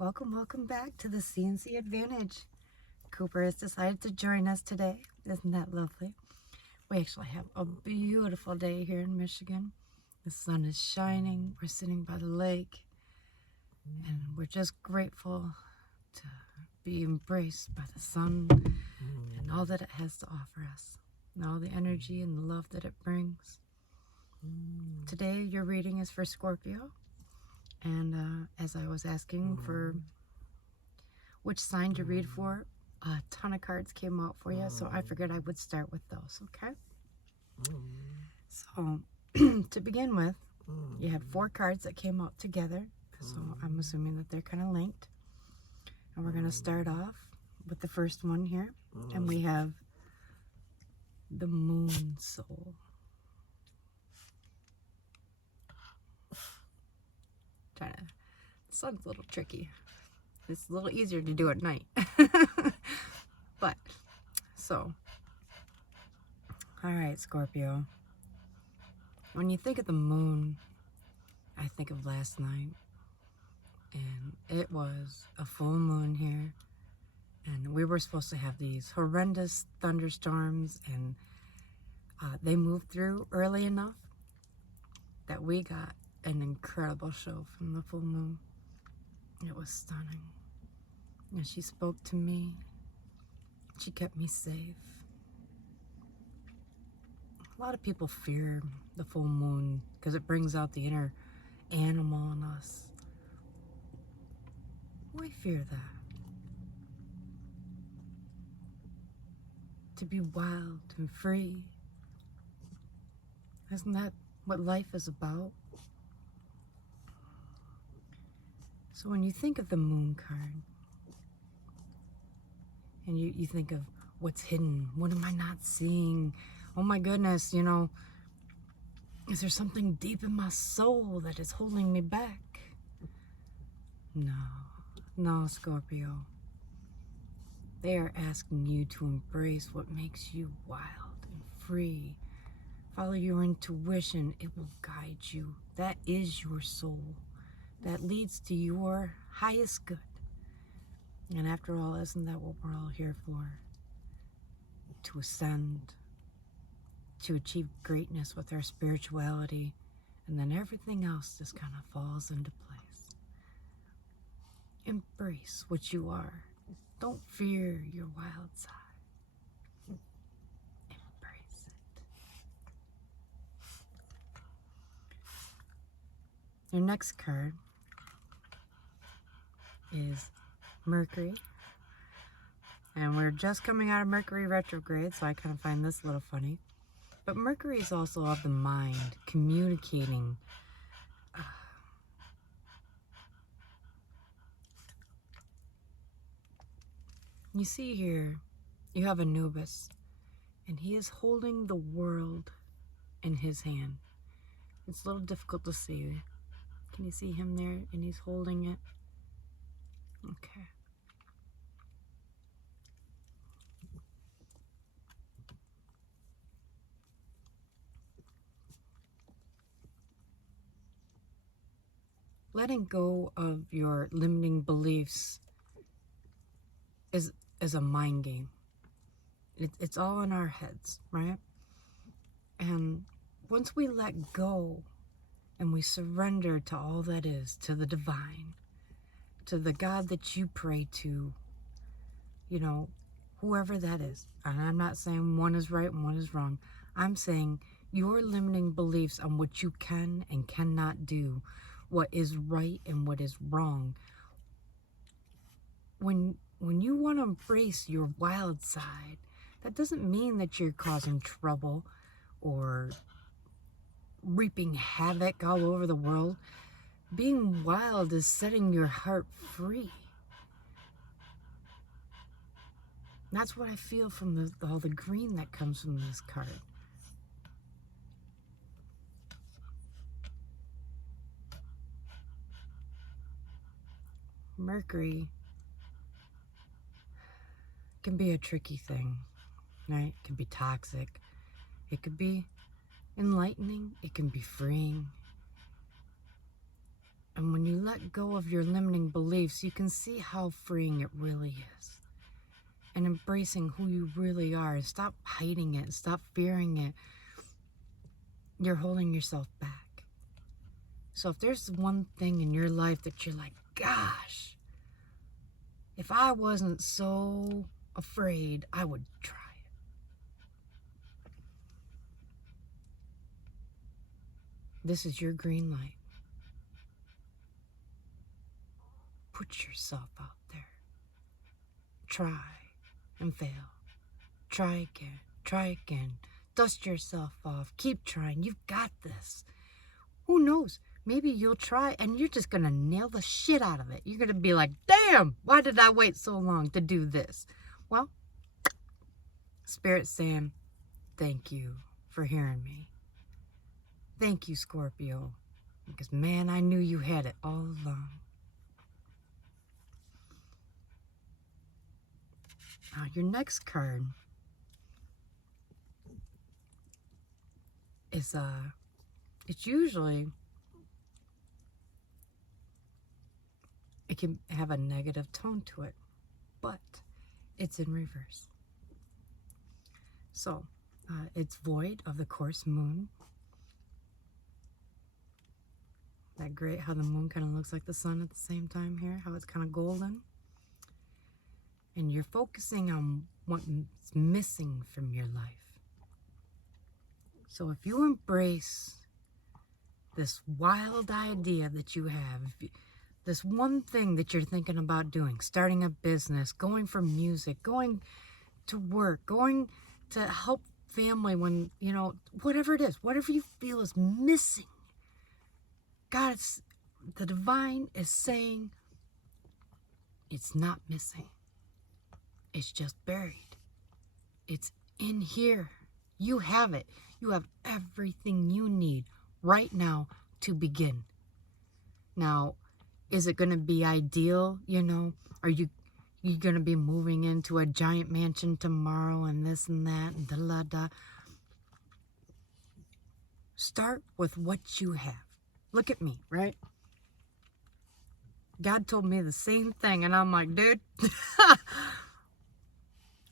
Welcome back to the CNC Advantage. Cooper has decided to join us today. Isn't that lovely? We actually have a beautiful day here in Michigan. The sun is shining. We're sitting by the lake. And we're just grateful to be embraced by the sun and all that it has to offer us. And all the energy and the love that it brings. Today your reading is for Scorpio. And as I was asking for which sign to read for, a ton of cards came out for you, so I figured I would start with those, okay? So, to begin with, you had 4 cards that came out together, so I'm assuming that they're kind of linked. And we're going to start off with the first one here, and we have the Moon Soul. The sun's a little tricky. It's a little easier to do at night. But, so, alright, Scorpio. When you think of the moon, I think of last night. And it was a full moon here. And we were supposed to have these horrendous thunderstorms. And they moved through early enough that we got an incredible show from the full moon. It was stunning. And she spoke to me. She kept me safe. A lot of people fear the full moon because it brings out the inner animal in us. Why fear that? To be wild and free. Isn't that what life is about? So when you think of the moon card, and you think of what's hidden, what am I not seeing? Oh my goodness, you know, is there something deep in my soul that is holding me back? No, Scorpio. They are asking you to embrace what makes you wild and free. Follow your intuition, it will guide you. That is your soul. That leads to your highest good. And after all, isn't that what we're all here for? To ascend, to achieve greatness with our spirituality, and then everything else just kind of falls into place. Embrace what you are. Don't fear your wild side. Embrace it. Your next card is Mercury. And we're just coming out of Mercury retrograde, so I kind of find this a little funny. But Mercury is also of the mind, communicating. You see here, you have Anubis, and he is holding the world in his hand. It's a little difficult to see. Can you see him there? And he's holding it. Okay. Letting go of your limiting beliefs is a mind game. It's all in our heads, right? And once we let go and we surrender to all that is, to the divine, to the God that you pray to, you know, whoever that is. And I'm not saying one is right and one is wrong. I'm saying your limiting beliefs on what you can and cannot do, what is right and what is wrong. When you want to embrace your wild side, that doesn't mean that you're causing trouble or reaping havoc all over the world. Being wild is setting your heart free. That's what I feel from all the green that comes from this card. Mercury can be a tricky thing, right? It can be toxic. It could be enlightening. It can be freeing. And when you let go of your limiting beliefs, you can see how freeing it really is. And embracing who you really are. And stop hiding it. Stop fearing it. You're holding yourself back. So if there's one thing in your life that you're like, gosh, if I wasn't so afraid, I would try it. This is your green light. Put yourself out there. Try and fail. Try again. Try again. Dust yourself off. Keep trying. You've got this. Who knows? Maybe you'll try and you're just going to nail the shit out of it. You're going to be like, damn, why did I wait so long to do this? Well, Spirit's saying, thank you for hearing me. Thank you, Scorpio. Because, man, I knew you had it all along. Now, your next card is, it's usually, it can have a negative tone to it, but it's in reverse. So, it's void of the course moon. That great how the moon kind of looks like the sun at the same time here, how it's kind of golden. And you're focusing on what's missing from your life. So if you embrace this wild idea that you have, this one thing that you're thinking about doing, starting a business, going for music, going to work, going to help family when, you know, whatever it is, whatever you feel is missing, the divine is saying it's not missing. It's just buried. It's in here. You have it. You have everything you need right now to begin. Now, is it going to be ideal? You know, are you going to be moving into a giant mansion tomorrow and this and that and da-la-da? Start with what you have. Look at me, right? God told me the same thing, and I'm like, dude,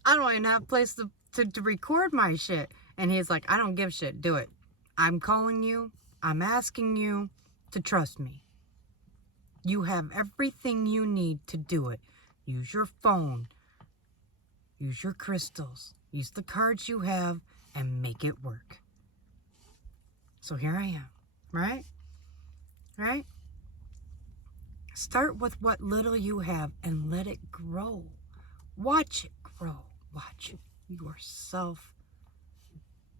I don't even have a place to record my shit. And he's like, I don't give a shit. Do it. I'm calling you. I'm asking you to trust me. You have everything you need to do it. Use your phone. Use your crystals. Use the cards you have and make it work. So here I am. Right? Right? Start with what little you have and let it grow. Watch it grow. Watch yourself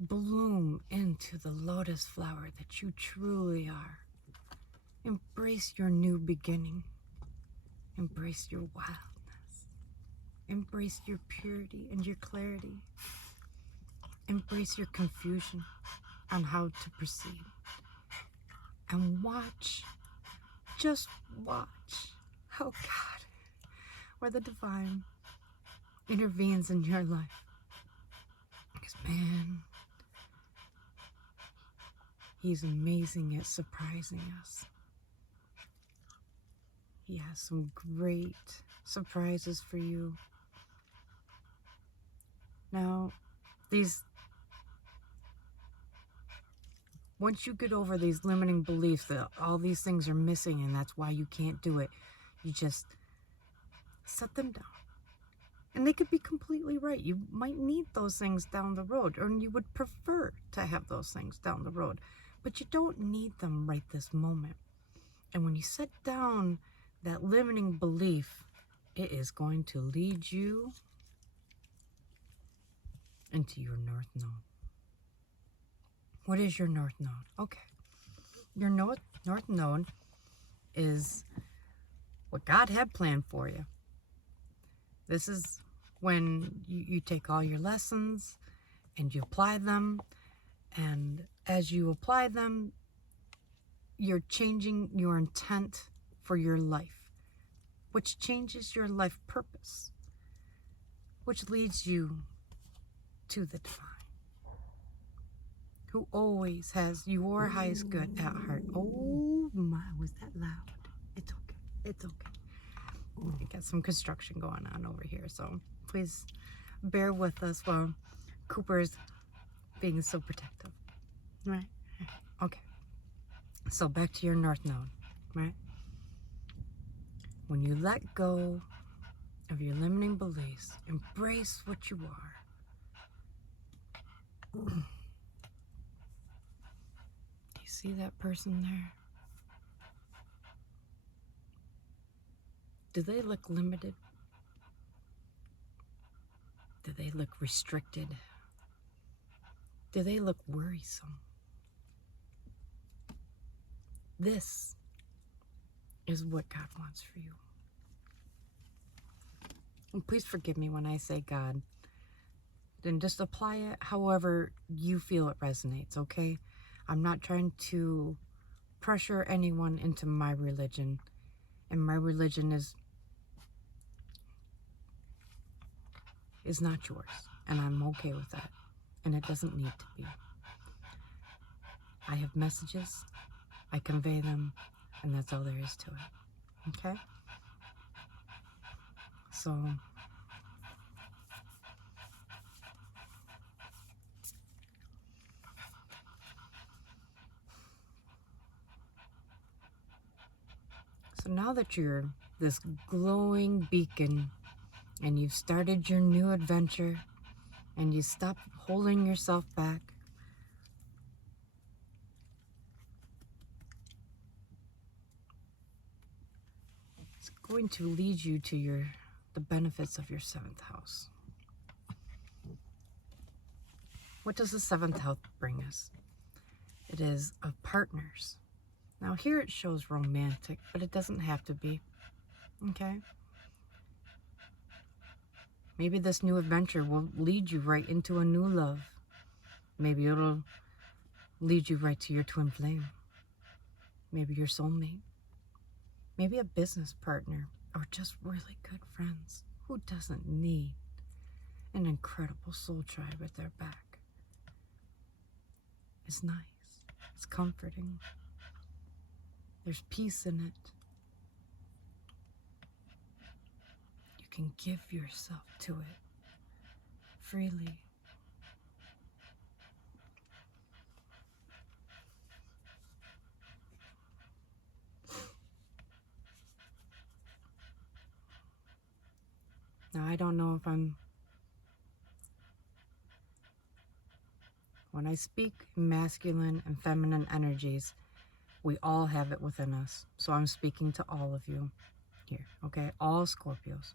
bloom into the lotus flower that you truly are. Embrace your new beginning. Embrace your wildness. Embrace your purity and your clarity. Embrace your confusion on how to proceed. And watch, just watch, oh God, where the divine intervenes in your life. Because, man, he's amazing at surprising us. He has some great surprises for you. Now, once you get over these limiting beliefs that all these things are missing and that's why you can't do it, you just set them down. And they could be completely right. You might need those things down the road, or you would prefer to have those things down the road. But you don't need them right this moment. And when you set down that limiting belief, it is going to lead you into your north node. What is your north node? Okay. Your north node is what God had planned for you. This is when you take all your lessons and you apply them. And as you apply them, you're changing your intent for your life, which changes your life purpose, which leads you to the divine, who always has your highest good at heart. Oh my, was that loud? It's okay. We got some construction going on over here, so please bear with us while Cooper's being so protective. Right? Okay. So back to your North Node, right? When you let go of your limiting beliefs, embrace what you are. Do you see that person there? Do they look limited? Do they look restricted? Do they look worrisome? This is what God wants for you. And please forgive me when I say God. Then just apply it however you feel it resonates, okay? I'm not trying to pressure anyone into my religion. And my religion is not yours. And I'm okay with that. And it doesn't need to be. I have messages. I convey them. And that's all there is to it. Okay? So now that you're this glowing beacon and you've started your new adventure and you stop holding yourself back, it's going to lead you to the benefits of your 7th house. What does the 7th house bring us? It is of partners. Now here it shows romantic, but it doesn't have to be. Okay? Maybe this new adventure will lead you right into a new love. Maybe it'll lead you right to your twin flame. Maybe your soulmate. Maybe a business partner, or just really good friends. Who doesn't need an incredible soul tribe at their back? It's nice. It's comforting. There's peace in it. You can give yourself to it freely. Now, I don't know if when I speak masculine and feminine energies, we all have it within us. So I'm speaking to all of you here, okay? All Scorpios.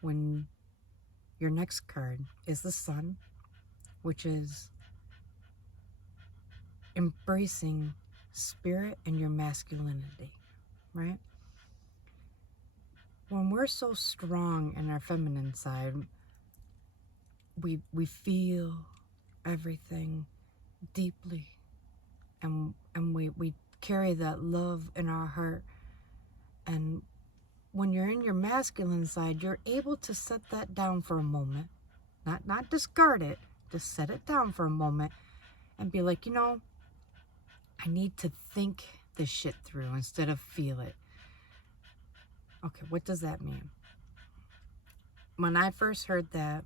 When your next card is the Sun, which is embracing spirit and your masculinity, right? When we're so strong in our feminine side, we feel everything deeply, and we carry that love in our heart. And when you're in your masculine side, you're able to set that down for a moment, not discard it, just set it down for a moment and be like, I need to think this shit through instead of feel it. Okay, what does that mean? When I first heard that,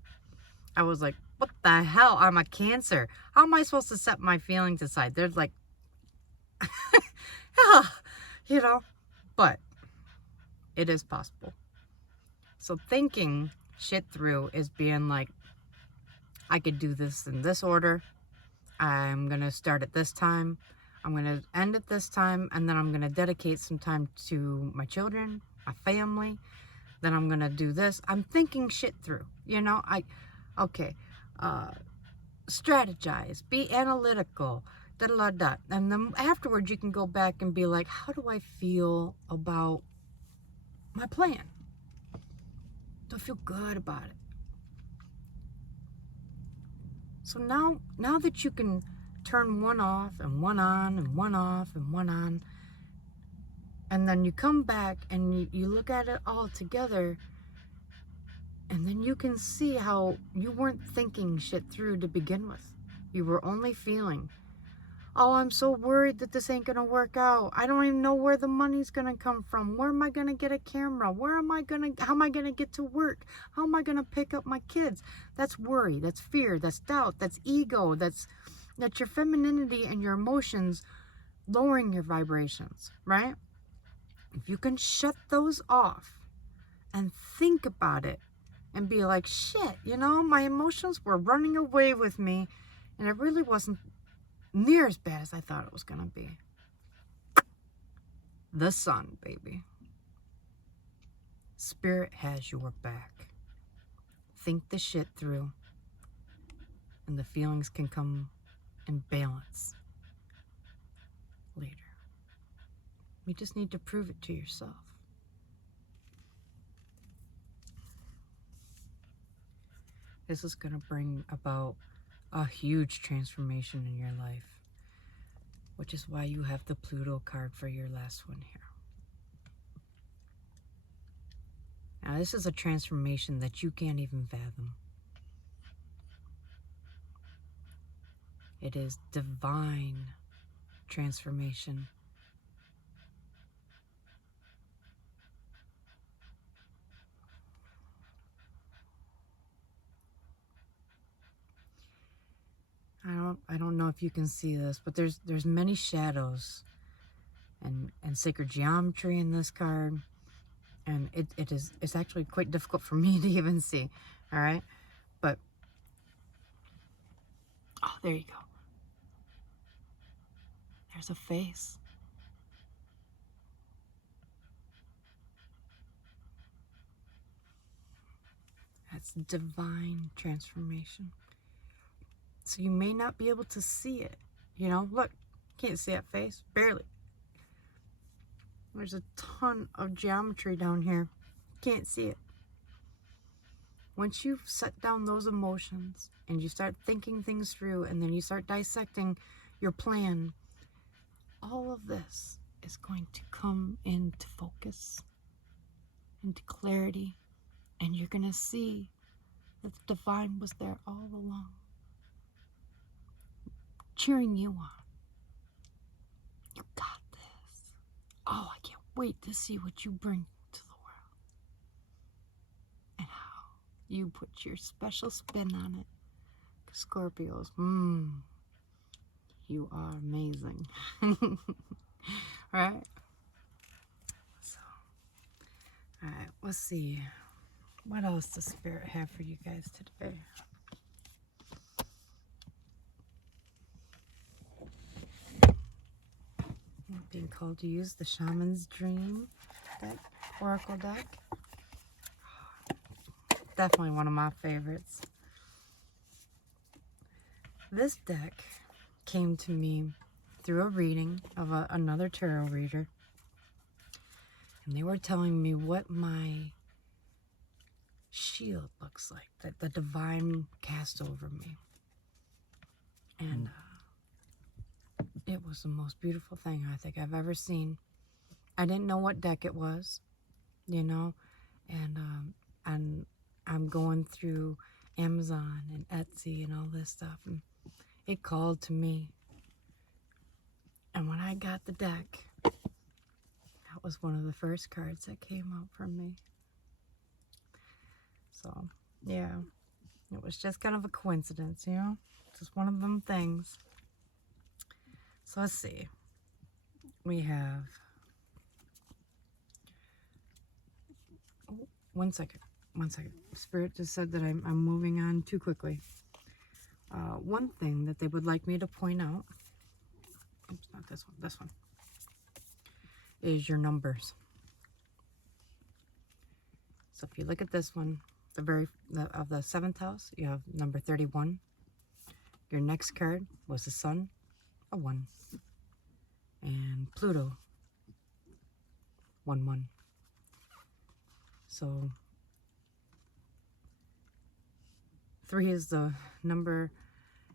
I was like, what the hell? I'm a Cancer. How am I supposed to set my feelings aside? There's like, but it is possible. So thinking shit through is being like, I could do this in this order. I'm going to start at this time. I'm going to end at this time. And then I'm going to dedicate some time to my children, my family. Then I'm going to do this. I'm thinking shit through, strategize, be analytical, da-da-da-da. And then afterwards you can go back and be like, how do I feel about my plan? Do I feel good about it? So now that you can turn one off and one on and one off and one on, and then you come back and you look at it all together, and then you can see how you weren't thinking shit through to begin with. You were only feeling. Oh, I'm so worried that this ain't gonna work out. I don't even know where the money's gonna come from. Where am I gonna get a camera? How am I gonna get to work? How am I gonna pick up my kids? That's worry, that's fear, that's doubt, that's ego, that's your femininity and your emotions lowering your vibrations, right? If you can shut those off and think about it and be like, shit, you know, my emotions were running away with me and it really wasn't near as bad as I thought it was gonna be. The sun, baby. Spirit has your back. Think the shit through and the feelings can come in balance later. You just need to prove it to yourself. This is going to bring about a huge transformation in your life, which is why you have the Pluto card for your last one here. Now, this is a transformation that you can't even fathom. It is divine transformation. I don't know if you can see this, but there's many shadows and sacred geometry in this card, and it's actually quite difficult for me to even see. All right, but oh, there you go. There's a face. That's divine transformation. So you may not be able to see it. You know, look, can't see that face, barely. There's a ton of geometry down here. Can't see it. Once you've set down those emotions and you start thinking things through and then you start dissecting your plan, all of this is going to come into focus, into clarity, and you're going to see that the divine was there all along, cheering you on. You got this. Oh, I can't wait to see what you bring to the world and how you put your special spin on it. Scorpios, you are amazing. Right? So, alright, let's see. What else does Spirit have for you guys today? I'm being called to use the Shaman's Dream deck, Oracle deck. Definitely one of my favorites. This deck came to me through a reading of another tarot reader, and they were telling me what my shield looks like, that the divine cast over me, and it was the most beautiful thing I think I've ever seen. I didn't know what deck it was, you know, and I'm going through Amazon and Etsy and all this stuff, and it called to me. And when I got the deck, that was one of the first cards that came out for me. So, yeah, it was just kind of a coincidence, you know, just one of them things. So let's see. We have, oh, one second. Spirit just said that I'm moving on too quickly. One thing that they would like me to point out, oops, not this one, is your numbers. So if you look at this one, of the 7th house, you have number 31. Your next card was the Sun, a 1. And Pluto, 1, 1. So 3 is the number,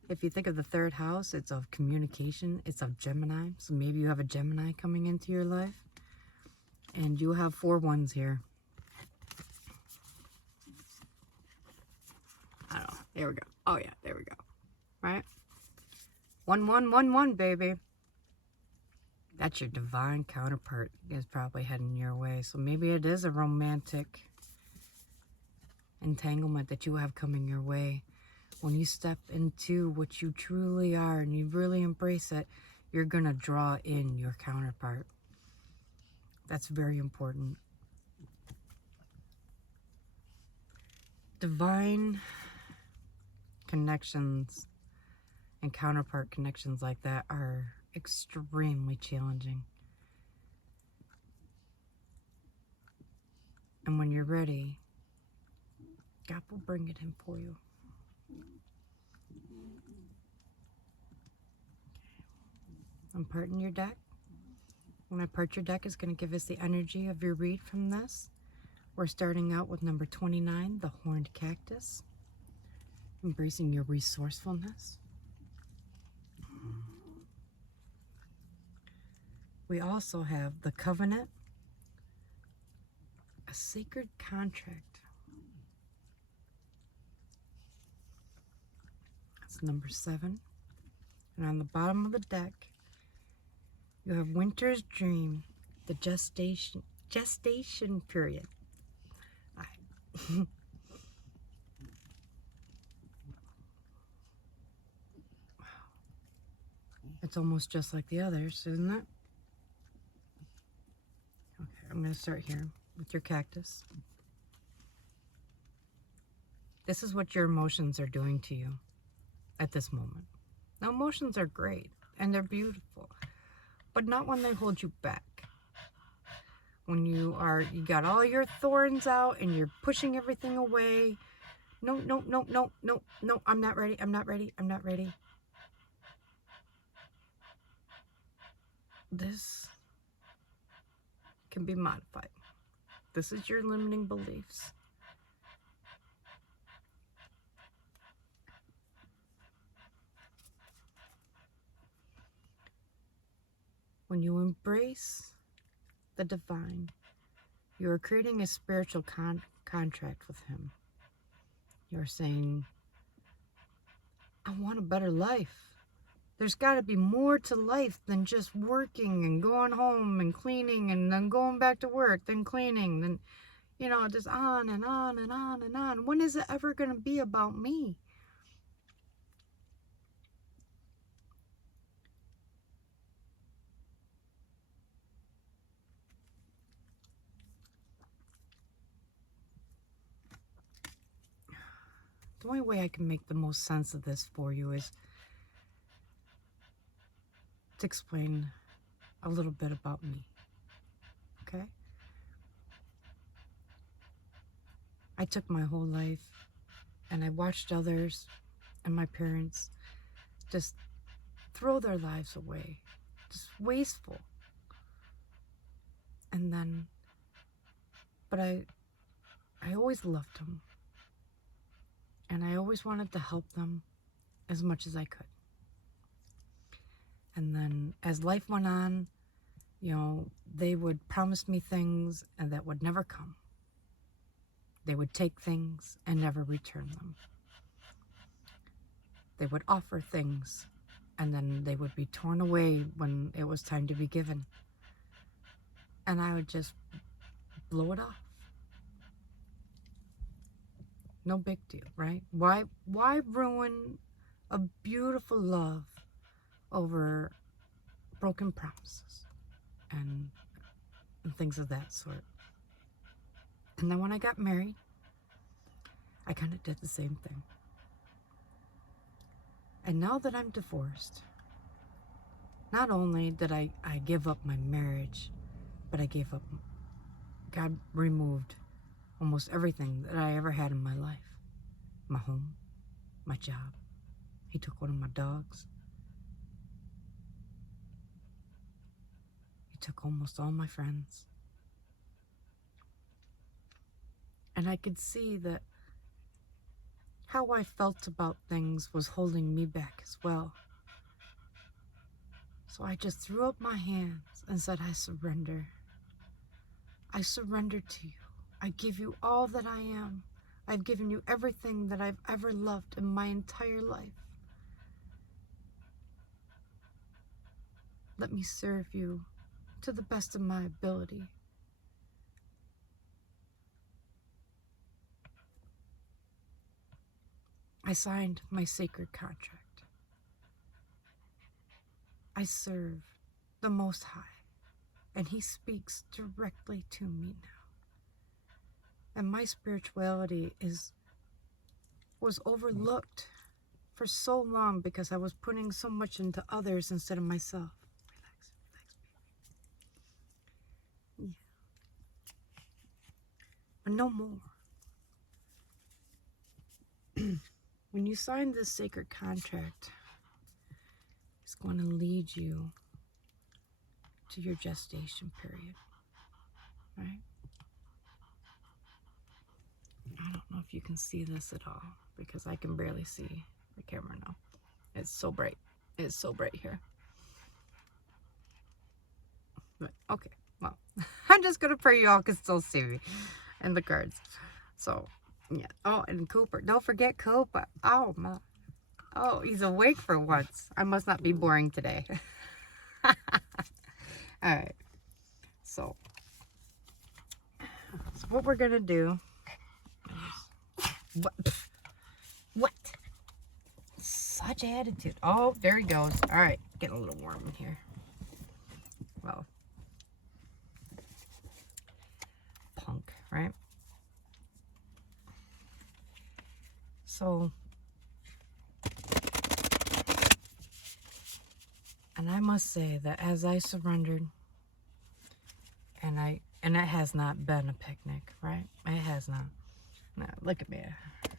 if you think of the 3rd house, it's of communication, it's of Gemini. So maybe you have a Gemini coming into your life. And you have 4 1s here. I don't know. There we go. Oh yeah, there we go. Right? 1111, baby. That's your divine counterpart is probably heading your way. So maybe it is a romantic entanglement that you have coming your way. When you step into what you truly are and you really embrace it, you're going to draw in your counterpart. That's very important. Divine connections and counterpart connections like that are extremely challenging. And when you're ready, God will bring it in for you. I'm parting your deck. When I part your deck, it's going to give us the energy of your read from this. We're starting out with number 29, the horned cactus. Embracing your resourcefulness. We also have the covenant, a sacred contract. That's number 7. And on the bottom of the deck, you have winter's dream, the gestation period. It's almost just like the others, isn't it? Okay, I'm going to start here with your cactus. This is what your emotions are doing to you at this moment. Now, emotions are great and they're beautiful, but not when they hold you back. When you got all your thorns out and you're pushing everything away. No, no, no, no, no, no, I'm not ready, I'm not ready, I'm not ready. This can be modified. This is your limiting beliefs. When you embrace the divine, you are creating a spiritual contract with him. You're saying, I want a better life. There's got to be more to life than just working and going home and cleaning and then going back to work, then cleaning, then, just on and on and on and on. When is it ever going to be about me? The only way I can make the most sense of this for you is to explain a little bit about me, okay? I took my whole life and I watched others and my parents just throw their lives away, just wasteful. And then, but I always loved them and I always wanted to help them as much as I could. And then as life went on, they would promise me things and that would never come. They would take things and never return them. They would offer things and then they would be torn away when it was time to be given. And I would just blow it off. No big deal, right? Why ruin a beautiful love over broken promises and things of that sort? And then when I got married, I kind of did the same thing. And now that I'm divorced, not only did I give up my marriage, but I gave up, God removed almost everything that I ever had in my life. My home, my job. He took one of my dogs. He took almost all my friends. And I could see that how I felt about things was holding me back as well. So I just threw up my hands and said, I surrender. I surrender to you. I give you all that I am. I've given you everything that I've ever loved in my entire life. Let me serve you to the best of my ability. I signed my sacred contract. I serve the Most High, and He speaks directly to me now. And my spirituality was overlooked for so long because I was putting so much into others instead of myself. Relax, baby. Yeah. But no more. When you sign this sacred contract, it's going to lead you to your gestation period, right? I don't know if you can see this at all because I can barely see the camera now. It's so bright. It's so bright here. But okay, well, I'm just gonna pray you all can still see me and the cards. So yeah. Oh, and Cooper. Don't forget Cooper. Oh my. Oh, he's awake for once. I must not be boring today. All right. So what we're gonna do. What? What? Such attitude. Oh, there he goes. All right, getting a little warm in here. Well, punk, right? So, and I must say that as I surrendered, and it has not been a picnic, right? It has not. No, look at me,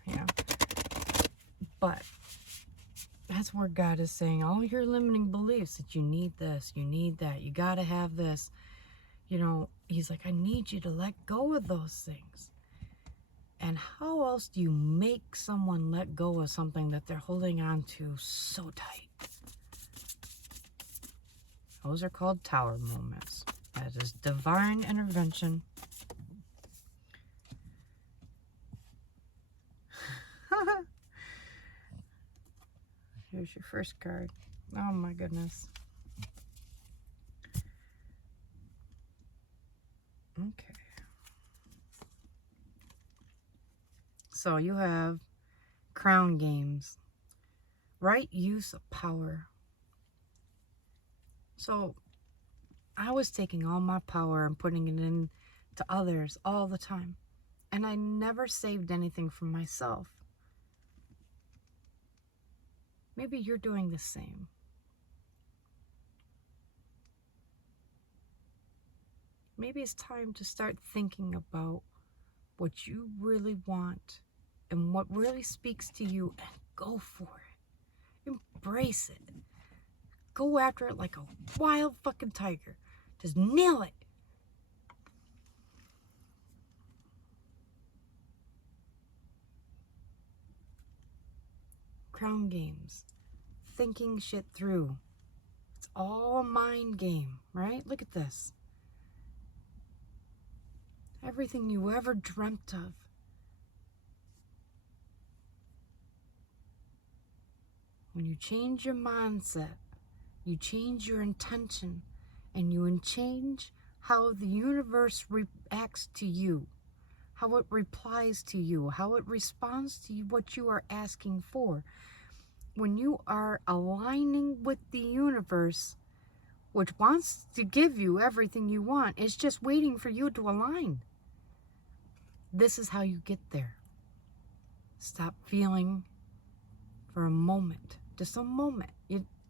you know. But that's where God is saying all your limiting beliefs that you need this, you need that, you got to have this. You know, He's like, I need you to let go of those things. And how else do you make someone let go of something that they're holding on to so tight? Those are called tower moments. That is divine intervention. Here's your first card. Oh my goodness. Okay. So you have crown games. Right use of power. So I was taking all my power and putting it in to others all the time. And I never saved anything for myself. Maybe you're doing the same. Maybe it's time to start thinking about what you really want and what really speaks to you and go for it. Embrace it. Go after it like a wild fucking tiger. Just nail it. Crown games. Thinking shit through. It's all a mind game, right? Look at this. Everything you ever dreamt of. When you change your mindset, you change your intention, and you change how the universe reacts to you, how it replies to you, how it responds to what you are asking for. When you are aligning with the universe, which wants to give you everything you want, it's just waiting for you to align. This is how you get there. Stop feeling for a moment, just a moment.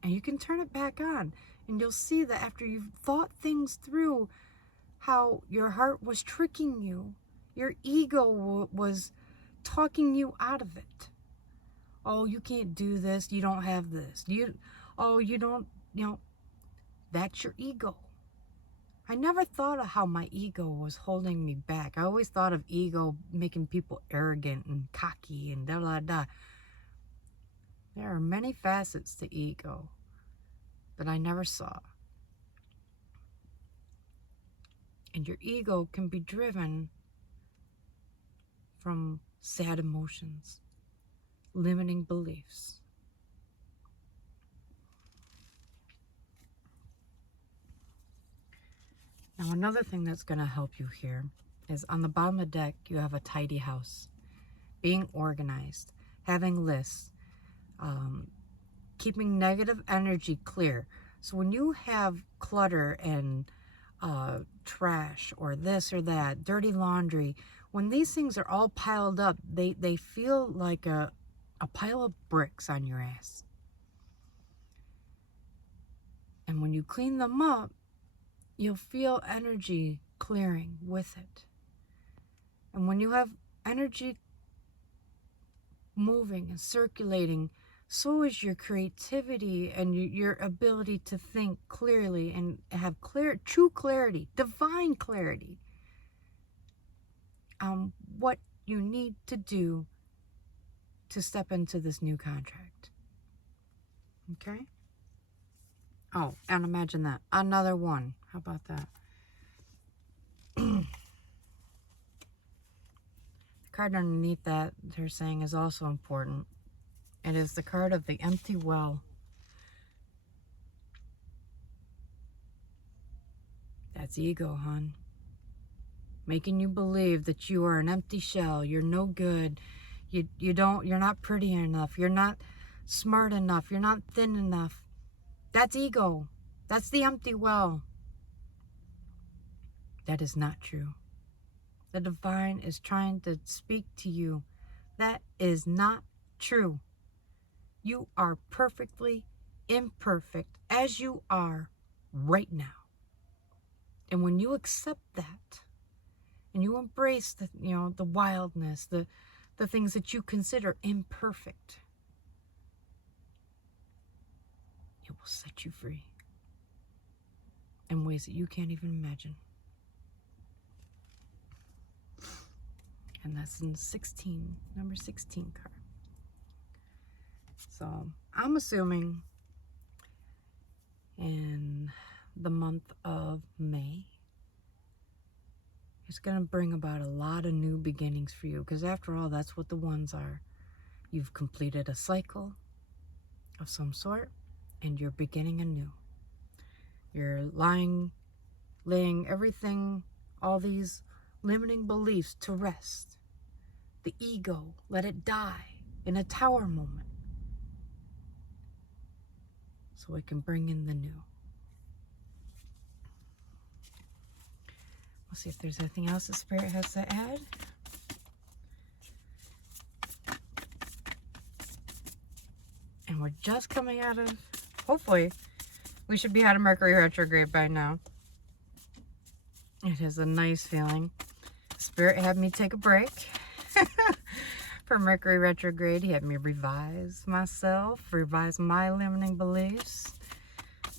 And you can turn it back on, and you'll see that after you've thought things through, how your heart was tricking you, your ego was talking you out of it. Oh, you can't do this, you don't have this. You don't, that's your ego. I never thought of how my ego was holding me back. I always thought of ego making people arrogant and cocky and da da da. There are many facets to ego that I never saw. And your ego can be driven from sad emotions, limiting beliefs. Now, another thing that's going to help you here is on the bottom of the deck, you have a tidy house, being organized, having lists, keeping negative energy clear. So when you have clutter and trash or this or that, dirty laundry, when these things are all piled up, they feel like a pile of bricks on your ass. And when you clean them up, you'll feel energy clearing with it. And when you have energy moving and circulating, so is your creativity and your ability to think clearly and have true clarity, divine clarity on what you need to do to step into this new contract. Okay? Oh, and imagine that. Another one. How about that? The card underneath that, they're saying, is also important. It is the card of the empty well. That's ego, hon. Making you believe that you are an empty shell. You're no good. You're not pretty enough. You're not smart enough. You're not thin enough. That's ego. That's the empty well. That is not true. The divine is trying to speak to you. That is not true. You are perfectly imperfect as you are right now. And when you accept that and you embrace the wildness, the things that you consider imperfect, it will set you free in ways that you can't even imagine. And that's in number 16 card. So I'm assuming in the month of May, it's going to bring about a lot of new beginnings for you, because after all, that's what the ones are. You've completed a cycle of some sort, and you're beginning anew. You're laying everything, all these limiting beliefs to rest. The ego, let it die in a tower moment, so it can bring in the new. We'll see if there's anything else the Spirit has to add. And we're just coming out of, hopefully, we should be out of Mercury retrograde by now. It is a nice feeling. Spirit had me take a break for Mercury retrograde. He had me revise myself, revise my limiting beliefs.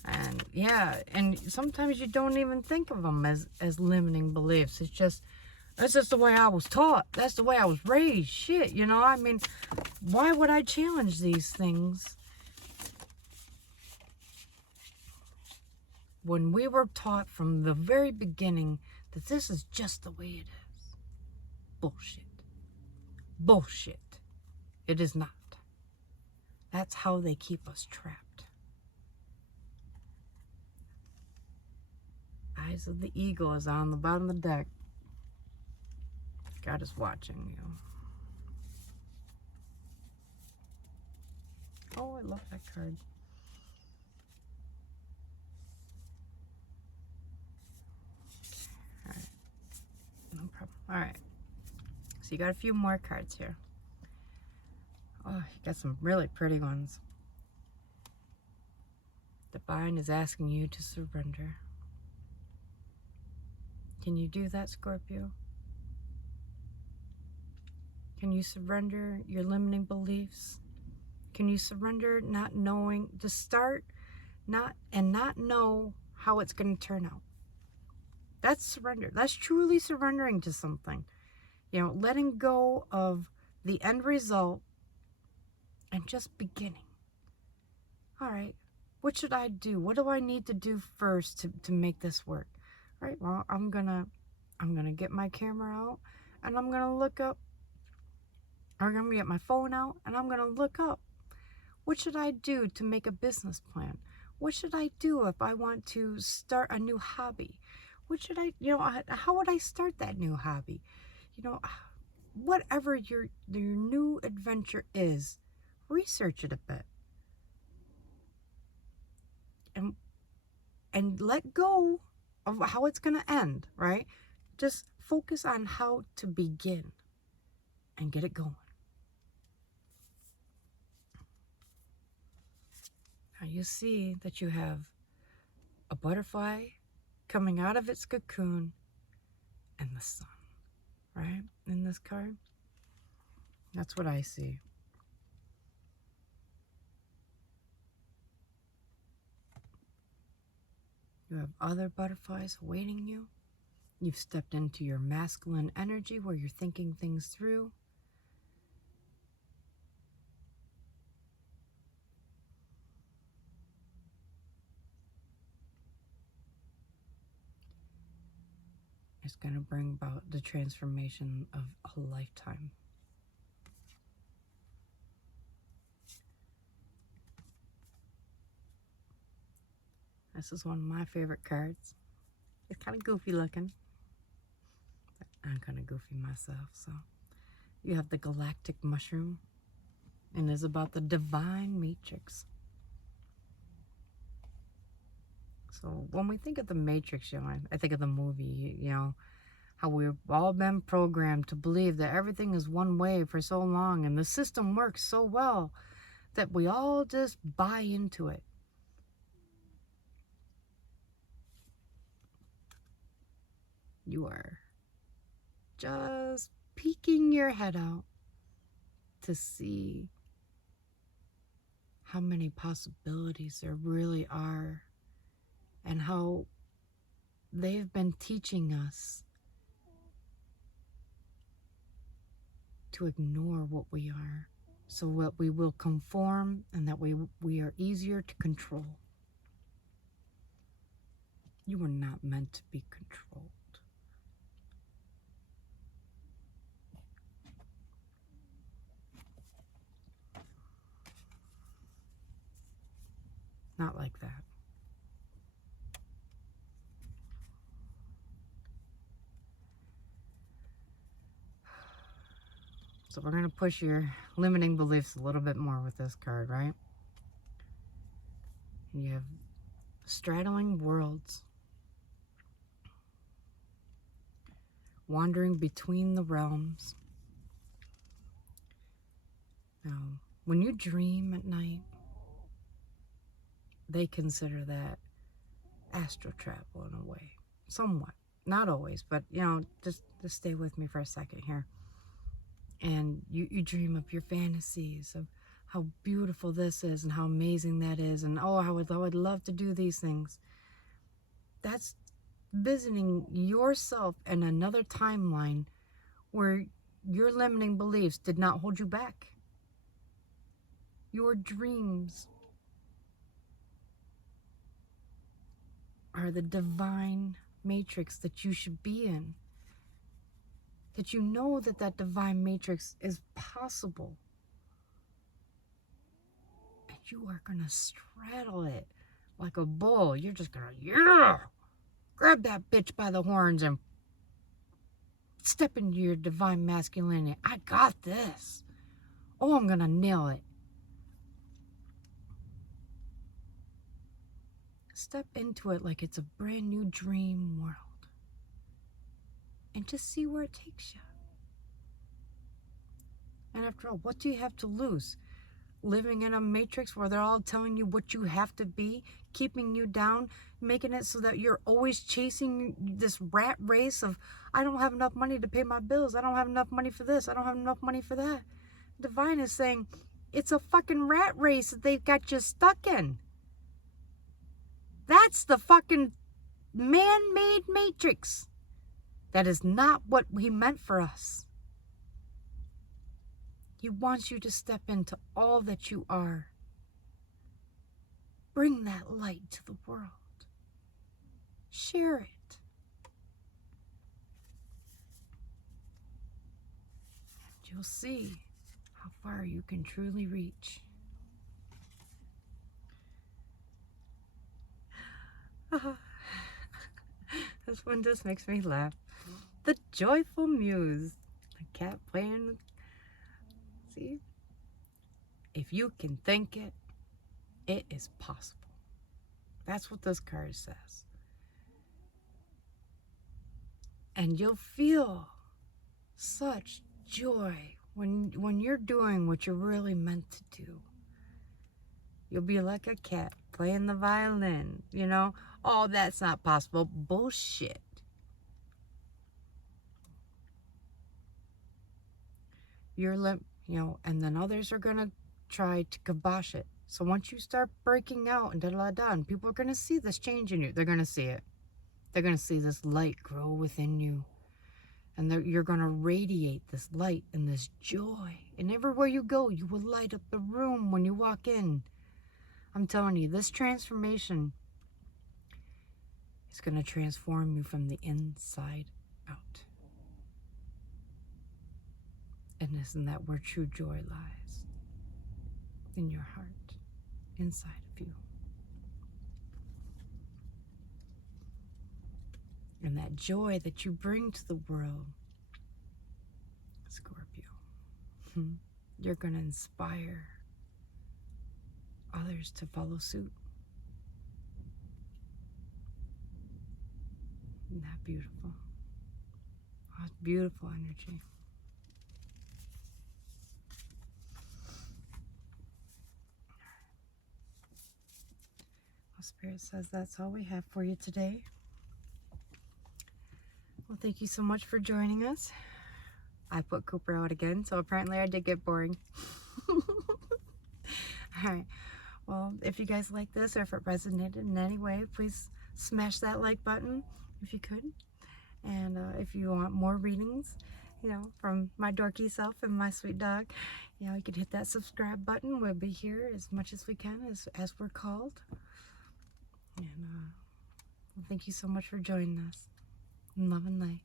And yeah, and sometimes you don't even think of them as limiting beliefs. That's just the way I was taught. That's the way I was raised. Shit, I mean, why would I challenge these things when we were taught from the very beginning that this is just the way it is? Bullshit. Bullshit. It is not. That's how they keep us trapped. Eyes of the Eagle is on the bottom of the deck. God is watching you. Oh, I love that card. All right. No problem. All right. So you got a few more cards here. Oh, you got some really pretty ones. Divine is asking you to surrender. Can you do that, Scorpio? Can you surrender your limiting beliefs? Can you surrender not knowing, to start not know how it's going to turn out? That's surrender. That's truly surrendering to something. Letting go of the end result and just beginning. All right, what should I do? What do I need to do first to make this work? Right, well, I'm gonna get my camera out and I'm gonna look up, or I'm gonna get my phone out and I'm gonna look up, what should I do to make a business plan? What should I do if I want to start a new hobby? What should I, how would I start that new hobby? Whatever your new adventure is, research it a bit. And let go of how it's going to end, right? Just focus on how to begin and get it going. Now you see that you have a butterfly coming out of its cocoon and the sun, right? In this card. That's what I see. You have other butterflies awaiting you. You've stepped into your masculine energy where you're thinking things through. It's going to bring about the transformation of a lifetime. This is one of my favorite cards. It's kind of goofy looking. I'm kind of goofy myself, so. You have the galactic mushroom, and it's about the divine matrix. So when we think of the matrix, I think of the movie, how we've all been programmed to believe that everything is one way for so long, and the system works so well that we all just buy into it. You are just peeking your head out to see how many possibilities there really are, and how they've been teaching us to ignore what we are, so that we will conform and that we are easier to control. You were not meant to be controlled. Not like that. So we're going to push your limiting beliefs a little bit more with this card, right? You have straddling worlds, wandering between the realms. Now, when you dream at night, they consider that astral travel in a way, somewhat. Not always, but just stay with me for a second here. And you dream of your fantasies of how beautiful this is and how amazing that is, and I would love to do these things. That's visiting yourself in another timeline where your limiting beliefs did not hold you back. Your dreams are the divine matrix that you should be in. That you know that divine matrix is possible. And you are going to straddle it like a bull. You're just going to, grab that bitch by the horns and step into your divine masculinity. I got this. I'm going to nail it. Step into it like it's a brand new dream world. And just see where it takes you. And after all, what do you have to lose? Living in a matrix where they're all telling you what you have to be, keeping you down, making it so that you're always chasing this rat race of, I don't have enough money to pay my bills. I don't have enough money for this. I don't have enough money for that. Divine is saying, it's a fucking rat race that they've got you stuck in. That's the fucking man-made matrix. That is not what he meant for us. He wants you to step into all that you are. Bring that light to the world. Share it. And you'll see how far you can truly reach. This one just makes me laugh. The Joyful Muse. A cat playing with... See? If you can think it, it is possible. That's what this card says. And you'll feel such joy when you're doing what you're really meant to do. You'll be like a cat playing the violin, you know? Oh, that's not possible. Bullshit. And then others are gonna try to kibosh it. So once you start breaking out and da-da-da-da, and people are gonna see this change in you. They're gonna see it. They're gonna see this light grow within you. And you're gonna radiate this light and this joy. And everywhere you go, you will light up the room when you walk in. I'm telling you, this transformation is gonna transform you from the inside out. And isn't that where true joy lies? In your heart, inside of you. And that joy that you bring to the world, Scorpio, you're going to inspire others to follow suit. Isn't that beautiful? Oh, it's beautiful energy. Well, Spirit says that's all we have for you today. Well, thank you so much for joining us. I put Cooper out again, so apparently I did get boring. Alright, well, if you guys like this or if it resonated in any way, please smash that like button if you could. And if you want more readings, from my dorky self and my sweet dog, you can hit that subscribe button. We'll be here as much as we can, as we're called. And well, thank you so much for joining us. Love and light.